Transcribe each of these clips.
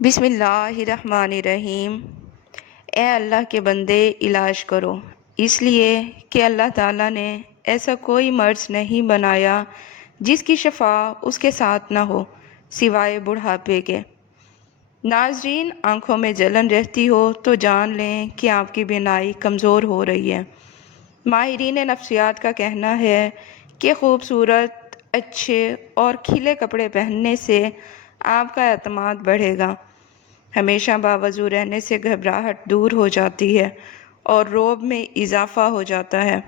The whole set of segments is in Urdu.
بسم اللہ الرحمن الرحیم۔ اے اللہ کے بندے علاج کرو، اس لیے کہ اللہ تعالیٰ نے ایسا کوئی مرض نہیں بنایا جس کی شفا اس کے ساتھ نہ ہو سوائے بڑھاپے کے۔ ناظرین، آنکھوں میں جلن رہتی ہو تو جان لیں کہ آپ کی بینائی کمزور ہو رہی ہے۔ ماہرین نفسیات کا کہنا ہے کہ خوبصورت، اچھے اور کھلے کپڑے پہننے سے آپ کا اعتماد بڑھے گا۔ ہمیشہ باوضو رہنے سے گھبراہٹ دور ہو جاتی ہے اور رعب میں اضافہ ہو جاتا ہے۔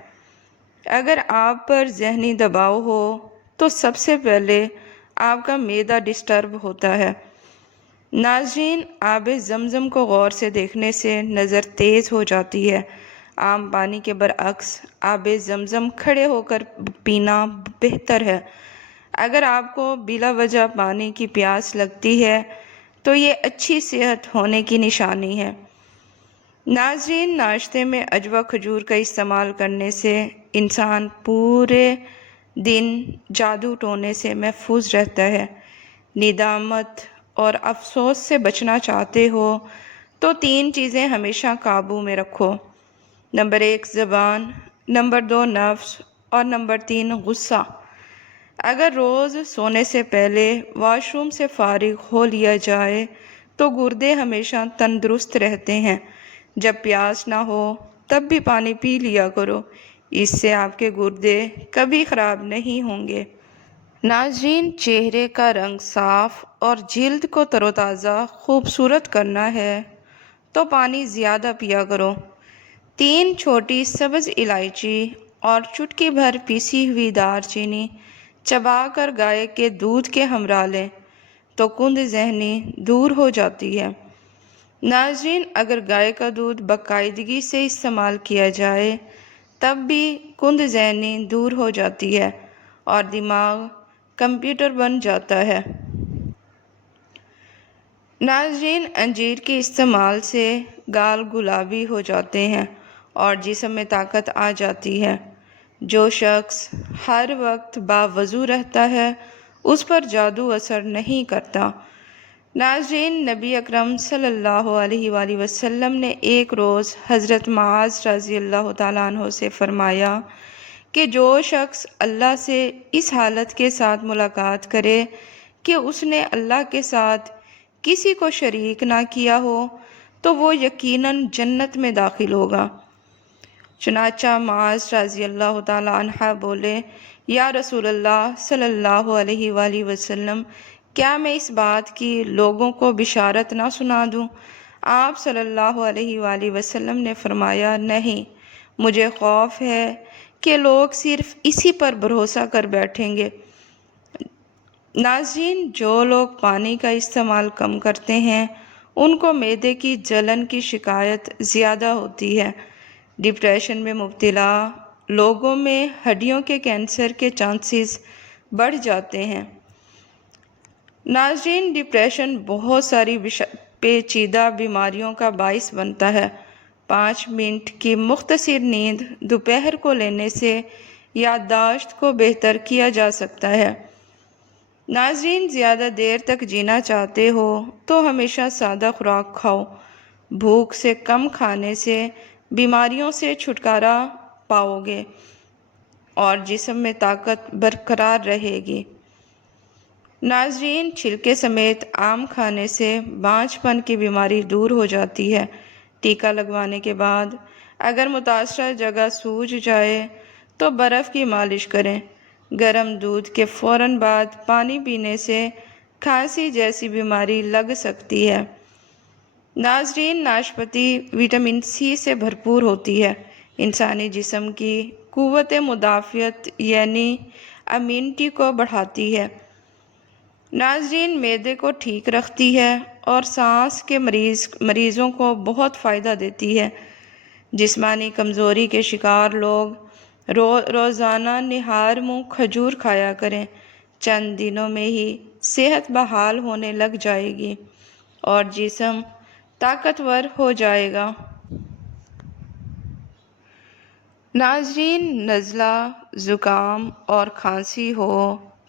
اگر آپ پر ذہنی دباؤ ہو تو سب سے پہلے آپ کا معدہ ڈسٹرب ہوتا ہے۔ ناظرین، آب زمزم کو غور سے دیکھنے سے نظر تیز ہو جاتی ہے۔ عام پانی کے برعکس آب زمزم کھڑے ہو کر پینا بہتر ہے۔ اگر آپ کو بلا وجہ پانی کی پیاس لگتی ہے تو یہ اچھی صحت ہونے کی نشانی ہے۔ ناظرین، ناشتے میں اجوا کھجور کا استعمال کرنے سے انسان پورے دن جادو ٹونے سے محفوظ رہتا ہے۔ ندامت اور افسوس سے بچنا چاہتے ہو تو 3 چیزیں ہمیشہ قابو میں رکھو۔ نمبر 1 زبان، نمبر 2 نفس اور نمبر 3 غصہ۔ اگر روز سونے سے پہلے واش روم سے فارغ ہو لیا جائے تو گردے ہمیشہ تندرست رہتے ہیں۔ جب پیاس نہ ہو تب بھی پانی پی لیا کرو، اس سے آپ کے گردے کبھی خراب نہیں ہوں گے۔ ناظرین، چہرے کا رنگ صاف اور جلد کو تر و تازہ خوبصورت کرنا ہے تو پانی زیادہ پیا کرو۔ 3 چھوٹی سبز الائچی اور چٹکی بھر پیسی ہوئی دار چینی چبا کر گائے کے دودھ کے ہمراہ لیں تو کند ذہنی دور ہو جاتی ہے۔ ناظرین، اگر گائے کا دودھ باقاعدگی سے استعمال کیا جائے تب بھی کند ذہنی دور ہو جاتی ہے اور دماغ کمپیوٹر بن جاتا ہے۔ ناظرین، انجیر کے استعمال سے گال گلابی ہو جاتے ہیں اور جسم میں طاقت آ جاتی ہے۔ جو شخص ہر وقت باوضو رہتا ہے اس پر جادو اثر نہیں کرتا۔ ناظرین، نبی اکرم صلی اللہ علیہ وآلہ وسلم نے ایک روز حضرت معاذ رضی اللہ تعالیٰ عنہ سے فرمایا کہ جو شخص اللہ سے اس حالت کے ساتھ ملاقات کرے کہ اس نے اللہ کے ساتھ کسی کو شریک نہ کیا ہو تو وہ یقیناً جنت میں داخل ہوگا۔ چنانچہ معاذ رضی اللہ تعالیٰ عنہ بولے، یا رسول اللہ صلی اللہ علیہ وآلہ وسلم، کیا میں اس بات کی لوگوں کو بشارت نہ سنا دوں؟ آپ صلی اللہ علیہ وآلہ وسلم نے فرمایا، نہیں، مجھے خوف ہے کہ لوگ صرف اسی پر بھروسہ کر بیٹھیں گے۔ ناظرین، جو لوگ پانی کا استعمال کم کرتے ہیں ان کو معدے کی جلن کی شکایت زیادہ ہوتی ہے۔ ڈپریشن میں مبتلا لوگوں میں ہڈیوں کے کینسر کے چانسز بڑھ جاتے ہیں۔ ناظرین، ڈپریشن بہت ساری پیچیدہ بیماریوں کا باعث بنتا ہے۔ 5 منٹ کی مختصر نیند دوپہر کو لینے سے یادداشت کو بہتر کیا جا سکتا ہے۔ ناظرین، زیادہ دیر تک جینا چاہتے ہو تو ہمیشہ سادہ خوراک کھاؤ۔ بھوک سے کم کھانے سے بیماریوں سے چھٹکارا پاؤ گے اور جسم میں طاقت برقرار رہے گی۔ ناظرین، چھلکے سمیت آم کھانے سے بانجھ پن کی بیماری دور ہو جاتی ہے۔ ٹیکا لگوانے کے بعد اگر متاثرہ جگہ سوج جائے تو برف کی مالش کریں۔ گرم دودھ کے فوراً بعد پانی پینے سے کھانسی جیسی بیماری لگ سکتی ہے۔ ناظرین، ناشپاتی وٹامن سی سے بھرپور ہوتی ہے۔ انسانی جسم کی قوت مدافعت یعنی امیونٹی کو بڑھاتی ہے۔ ناظرین، معدے کو ٹھیک رکھتی ہے اور سانس کے مریضوں کو بہت فائدہ دیتی ہے۔ جسمانی کمزوری کے شکار لوگ روزانہ نہار منہ کھجور کھایا کریں۔ چند دنوں میں ہی صحت بحال ہونے لگ جائے گی اور جسم طاقتور ہو جائے گا۔ ناظرین، نزلہ، زکام اور کھانسی ہو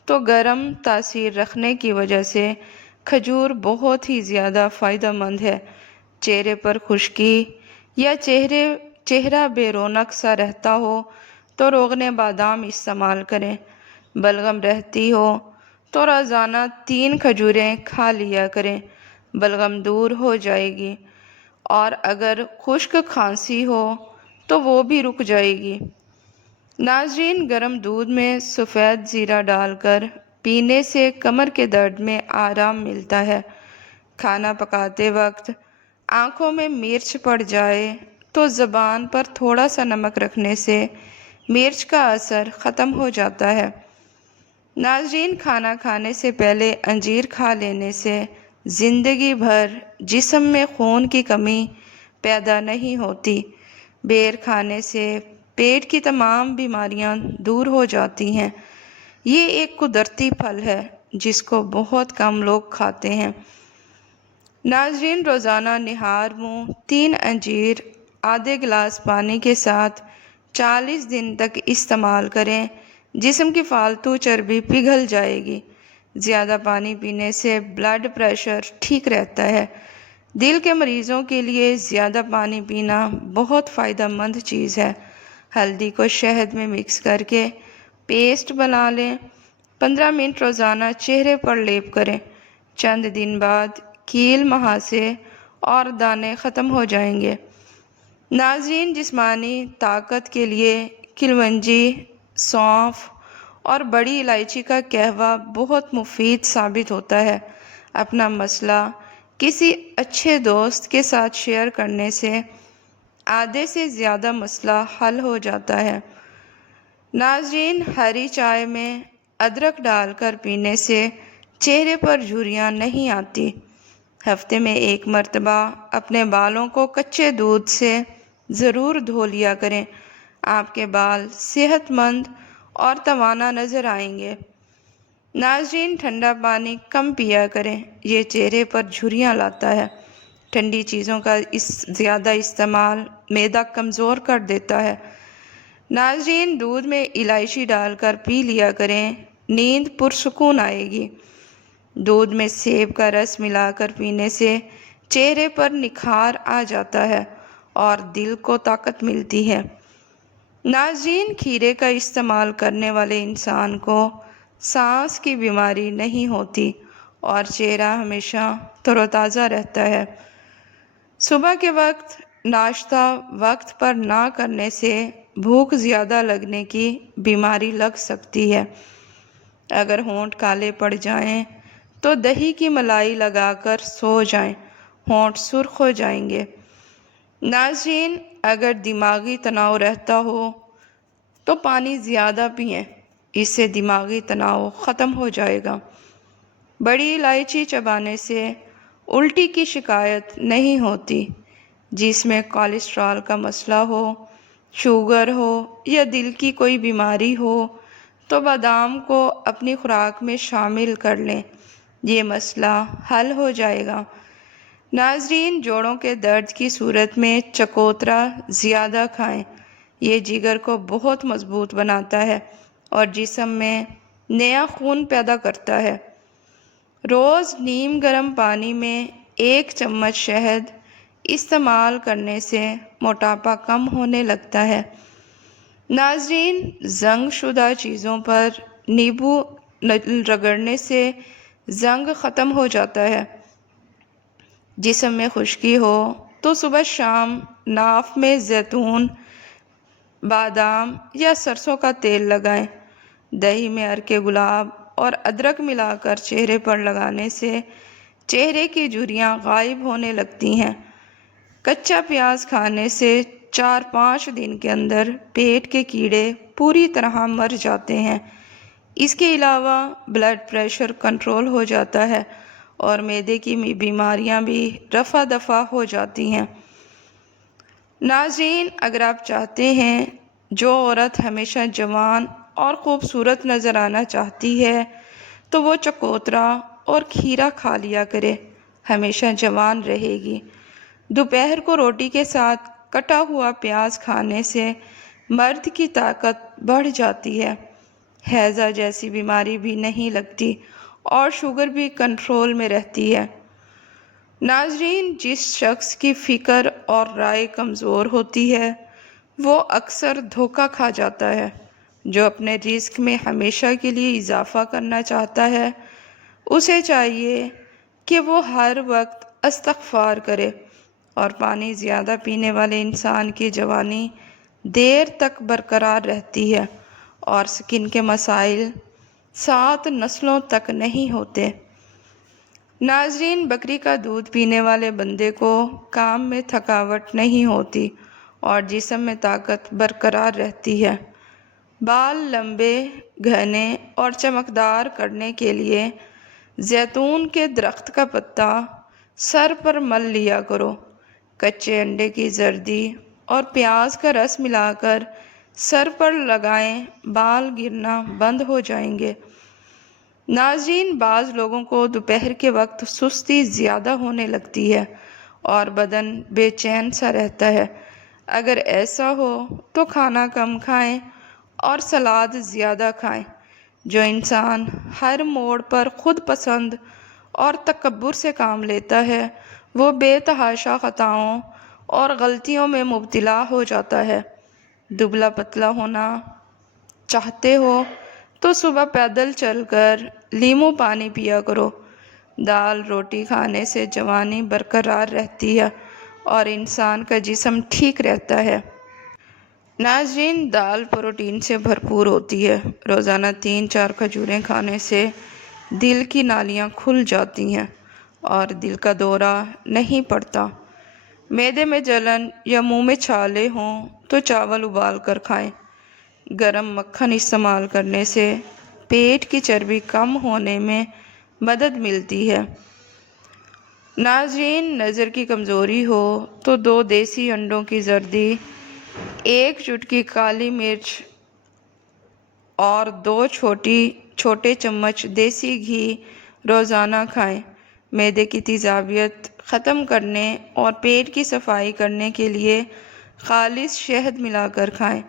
تو گرم تاثیر رکھنے کی وجہ سے کھجور بہت ہی زیادہ فائدہ مند ہے۔ چہرے پر خشکی یا چہرہ بے رونق سا رہتا ہو تو روغن بادام استعمال کریں۔ بلغم رہتی ہو تو روزانہ 3 کھجوریں کھا لیا کریں، بلغم دور ہو جائے گی، اور اگر خشک کھانسی ہو تو وہ بھی رک جائے گی۔ ناظرین، گرم دودھ میں سفید زیرہ ڈال کر پینے سے کمر کے درد میں آرام ملتا ہے۔ کھانا پکاتے وقت آنکھوں میں مرچ پڑ جائے تو زبان پر تھوڑا سا نمک رکھنے سے مرچ کا اثر ختم ہو جاتا ہے۔ ناظرین، کھانا کھانے سے پہلے انجیر کھا لینے سے زندگی بھر جسم میں خون کی کمی پیدا نہیں ہوتی۔ بیر کھانے سے پیٹ کی تمام بیماریاں دور ہو جاتی ہیں۔ یہ ایک قدرتی پھل ہے جس کو بہت کم لوگ کھاتے ہیں۔ ناظرین، روزانہ نہار منہ 3 انجیر آدھے گلاس پانی کے ساتھ 40 دن تک استعمال کریں، جسم کی فالتو چربی پگھل جائے گی۔ زیادہ پانی پینے سے بلڈ پریشر ٹھیک رہتا ہے۔ دل کے مریضوں کے لیے زیادہ پانی پینا بہت فائدہ مند چیز ہے۔ ہلدی کو شہد میں مکس کر کے پیسٹ بنا لیں، 15 منٹ روزانہ چہرے پر لیپ کریں۔ چند دن بعد کیل، مہاسے اور دانے ختم ہو جائیں گے۔ ناظرین، جسمانی طاقت کے لیے کلونجی، سونف اور بڑی الائچی کا قہوہ بہت مفید ثابت ہوتا ہے۔ اپنا مسئلہ کسی اچھے دوست کے ساتھ شیئر کرنے سے آدھے سے زیادہ مسئلہ حل ہو جاتا ہے۔ ناظرین، ہری چائے میں ادرک ڈال کر پینے سے چہرے پر جھریاں نہیں آتی۔ ہفتے میں 1 مرتبہ اپنے بالوں کو کچے دودھ سے ضرور دھو لیا کریں۔ آپ کے بال صحت مند اور توانا نظر آئیں گے۔ ناظرین، ٹھنڈا پانی کم پیا کریں، یہ چہرے پر جھریاں لاتا ہے۔ ٹھنڈی چیزوں کا زیادہ استعمال معدہ کمزور کر دیتا ہے۔ ناظرین، دودھ میں الائچی ڈال کر پی لیا کریں، نیند پرسکون آئے گی۔ دودھ میں سیب کا رس ملا کر پینے سے چہرے پر نکھار آ جاتا ہے اور دل کو طاقت ملتی ہے۔ ناظرین، کھیرے کا استعمال کرنے والے انسان کو سانس کی بیماری نہیں ہوتی اور چہرہ ہمیشہ تر و تازہ رہتا ہے۔ صبح کے وقت ناشتہ وقت پر نہ کرنے سے بھوک زیادہ لگنے کی بیماری لگ سکتی ہے۔ اگر ہونٹ کالے پڑ جائیں تو دہی کی ملائی لگا کر سو جائیں، ہونٹ سرخ ہو جائیں گے۔ ناظرین، اگر دماغی تناؤ رہتا ہو تو پانی زیادہ پئیں، اس سے دماغی تناؤ ختم ہو جائے گا۔ بڑی الائچی چبانے سے الٹی کی شکایت نہیں ہوتی۔ جس میں کولیسٹرول کا مسئلہ ہو، شوگر ہو یا دل کی کوئی بیماری ہو تو بادام کو اپنی خوراک میں شامل کر لیں، یہ مسئلہ حل ہو جائے گا۔ ناظرین، جوڑوں کے درد کی صورت میں چکوترا زیادہ کھائیں، یہ جگر کو بہت مضبوط بناتا ہے اور جسم میں نیا خون پیدا کرتا ہے۔ روز نیم گرم پانی میں 1 چمچ شہد استعمال کرنے سے موٹاپا کم ہونے لگتا ہے۔ ناظرین، زنگ شدہ چیزوں پر نیبو رگڑنے سے زنگ ختم ہو جاتا ہے۔ جسم میں خشکی ہو تو صبح شام ناف میں زیتون، بادام یا سرسوں کا تیل لگائیں۔ دہی میں عرق گلاب اور ادرک ملا کر چہرے پر لگانے سے چہرے کی جھریاں غائب ہونے لگتی ہیں۔ کچا پیاز کھانے سے 4-5 دن کے اندر پیٹ کے کیڑے پوری طرح مر جاتے ہیں۔ اس کے علاوہ بلڈ پریشر کنٹرول ہو جاتا ہے اور معدے کی بیماریاں بھی رفع دفع ہو جاتی ہیں۔ ناظرین، اگر آپ چاہتے ہیں جو عورت ہمیشہ جوان اور خوبصورت نظر آنا چاہتی ہے تو وہ چکوترا اور کھیرا کھا لیا کرے، ہمیشہ جوان رہے گی۔ دوپہر کو روٹی کے ساتھ کٹا ہوا پیاز کھانے سے مرد کی طاقت بڑھ جاتی ہے، ہیضہ جیسی بیماری بھی نہیں لگتی اور شوگر بھی کنٹرول میں رہتی ہے۔ ناظرین، جس شخص کی فکر اور رائے کمزور ہوتی ہے وہ اکثر دھوکہ کھا جاتا ہے۔ جو اپنے رزق میں ہمیشہ کے لیے اضافہ کرنا چاہتا ہے اسے چاہیے کہ وہ ہر وقت استغفار کرے، اور پانی زیادہ پینے والے انسان کی جوانی دیر تک برقرار رہتی ہے اور سکن کے مسائل 7 نسلوں تک نہیں ہوتے۔ ناظرین، بکری کا دودھ پینے والے بندے کو کام میں تھکاوٹ نہیں ہوتی اور جسم میں طاقت برقرار رہتی ہے۔ بال لمبے، گھنے اور چمکدار کرنے کے لیے زیتون کے درخت کا پتا سر پر مل لیا کرو۔ کچے انڈے کی زردی اور پیاز کا رس ملا کر سر پر لگائیں، بال گرنا بند ہو جائیں گے۔ ناظرین، بعض لوگوں کو دوپہر کے وقت سستی زیادہ ہونے لگتی ہے اور بدن بے چین سا رہتا ہے۔ اگر ایسا ہو تو کھانا کم کھائیں اور سلاد زیادہ کھائیں۔ جو انسان ہر موڑ پر خود پسند اور تکبر سے کام لیتا ہے وہ بے تحاشا خطاؤں اور غلطیوں میں مبتلا ہو جاتا ہے۔ دبلا پتلا ہونا چاہتے ہو تو صبح پیدل چل کر لیموں پانی پیا کرو۔ دال روٹی کھانے سے جوانی برقرار رہتی ہے اور انسان کا جسم ٹھیک رہتا ہے۔ ناظرین، دال پروٹین سے بھرپور ہوتی ہے۔ روزانہ 3-4 کھجوریں کھانے سے دل کی نالیاں کھل جاتی ہیں اور دل کا دورہ نہیں پڑتا۔ معدے میں جلن یا منہ میں چھالے ہوں تو چاول ابال کر کھائیں۔ گرم مکھن استعمال کرنے سے پیٹ کی چربی کم ہونے میں مدد ملتی ہے۔ ناظرین، نظر کی کمزوری ہو تو 2 دیسی انڈوں کی زردی، 1 چٹکی کالی مرچ اور 2 چھوٹے چمچ دیسی گھی روزانہ کھائیں۔ معدے کی تیزابیت ختم کرنے اور پیٹ کی صفائی کرنے کے لیے خالص شہد ملا کر کھائیں۔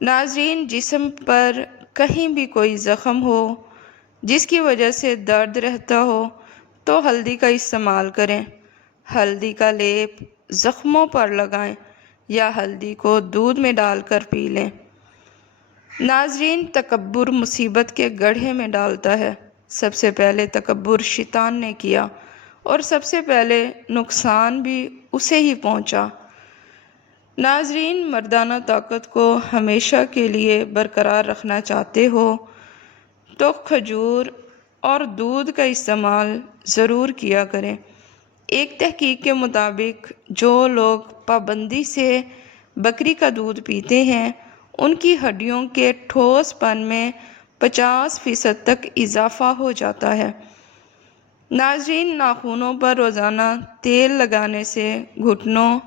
ناظرین، جسم پر کہیں بھی کوئی زخم ہو جس کی وجہ سے درد رہتا ہو تو ہلدی کا استعمال کریں۔ ہلدی کا لیپ زخموں پر لگائیں یا ہلدی کو دودھ میں ڈال کر پی لیں۔ ناظرین، تکبر مصیبت کے گڑھے میں ڈالتا ہے۔ سب سے پہلے تکبر شیطان نے کیا اور سب سے پہلے نقصان بھی اسے ہی پہنچا۔ ناظرین، مردانہ طاقت کو ہمیشہ کے لیے برقرار رکھنا چاہتے ہو تو کھجور اور دودھ کا استعمال ضرور کیا کریں۔ ایک تحقیق کے مطابق جو لوگ پابندی سے بکری کا دودھ پیتے ہیں ان کی ہڈیوں کے ٹھوس پن میں 50% تک اضافہ ہو جاتا ہے۔ ناظرین، ناخنوں پر روزانہ تیل لگانے سے گھٹنوں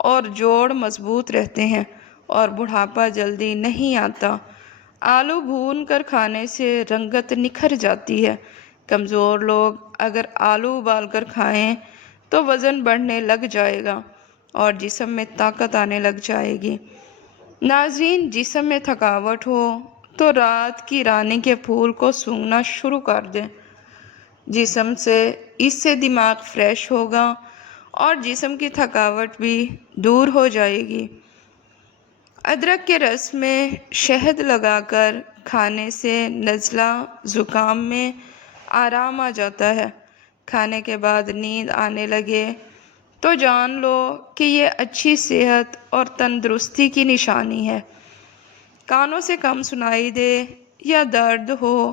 اور جوڑ مضبوط رہتے ہیں اور بڑھاپا جلدی نہیں آتا۔ آلو بھون کر کھانے سے رنگت نکھر جاتی ہے۔ کمزور لوگ اگر آلو ابال کر کھائیں تو وزن بڑھنے لگ جائے گا اور جسم میں طاقت آنے لگ جائے گی۔ ناظرین، جسم میں تھکاوٹ ہو تو رات کی رانی کے پھول کو سونگھنا شروع کر دیں۔ جسم سے اس سے دماغ فریش ہوگا اور جسم کی تھکاوٹ بھی دور ہو جائے گی۔ ادرک کے رس میں شہد لگا کر کھانے سے نزلہ زکام میں آرام آ جاتا ہے۔ کھانے کے بعد نیند آنے لگے تو جان لو کہ یہ اچھی صحت اور تندرستی کی نشانی ہے۔ کانوں سے کم سنائی دے یا درد ہو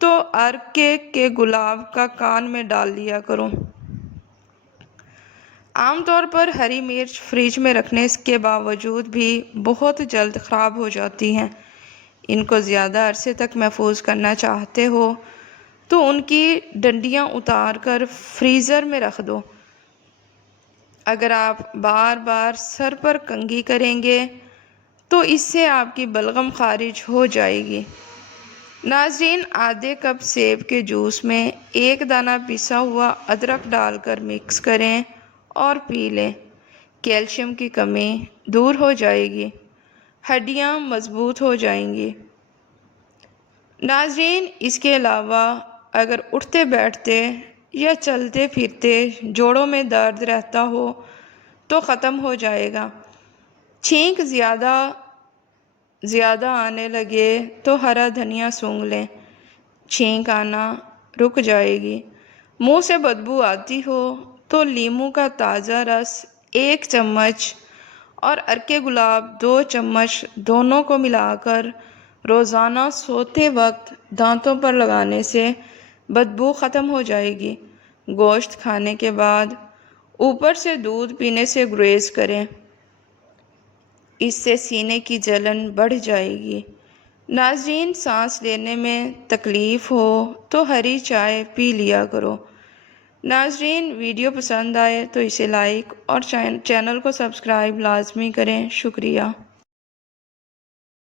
تو ارکے کے گلاب کا کان میں ڈال لیا کرو۔ عام طور پر ہری مرچ فریج میں رکھنے کے باوجود بھی بہت جلد خراب ہو جاتی ہیں۔ ان کو زیادہ عرصے تک محفوظ کرنا چاہتے ہو تو ان کی ڈنڈیاں اتار کر فریزر میں رکھ دو۔ اگر آپ بار بار سر پر کنگھی کریں گے تو اس سے آپ کی بلغم خارج ہو جائے گی۔ ناظرین، آدھے کپ سیب کے جوس میں 1 دانہ پسا ہوا ادرک ڈال کر مکس کریں اور پی لیں۔ کیلشیم کی کمی دور ہو جائے گی، ہڈیاں مضبوط ہو جائیں گی۔ ناظرین، اس کے علاوہ اگر اٹھتے بیٹھتے یا چلتے پھرتے جوڑوں میں درد رہتا ہو تو ختم ہو جائے گا۔ چھینک زیادہ آنے لگے تو ہرا دھنیا سونگھ لیں، چھینک آنا رک جائے گی۔ منہ سے بدبو آتی ہو تو لیموں کا تازہ رس 1 چمچ اور عرق گلاب 2 چمچ دونوں کو ملا کر روزانہ سوتے وقت دانتوں پر لگانے سے بدبو ختم ہو جائے گی۔ گوشت کھانے کے بعد اوپر سے دودھ پینے سے گریز کریں، اس سے سینے کی جلن بڑھ جائے گی۔ ناظرین، سانس لینے میں تکلیف ہو تو ہری چائے پی لیا کرو۔ ناظرین، ویڈیو پسند آئے تو اسے لائک اور چینل کو سبسکرائب لازمی کریں۔ شکریہ۔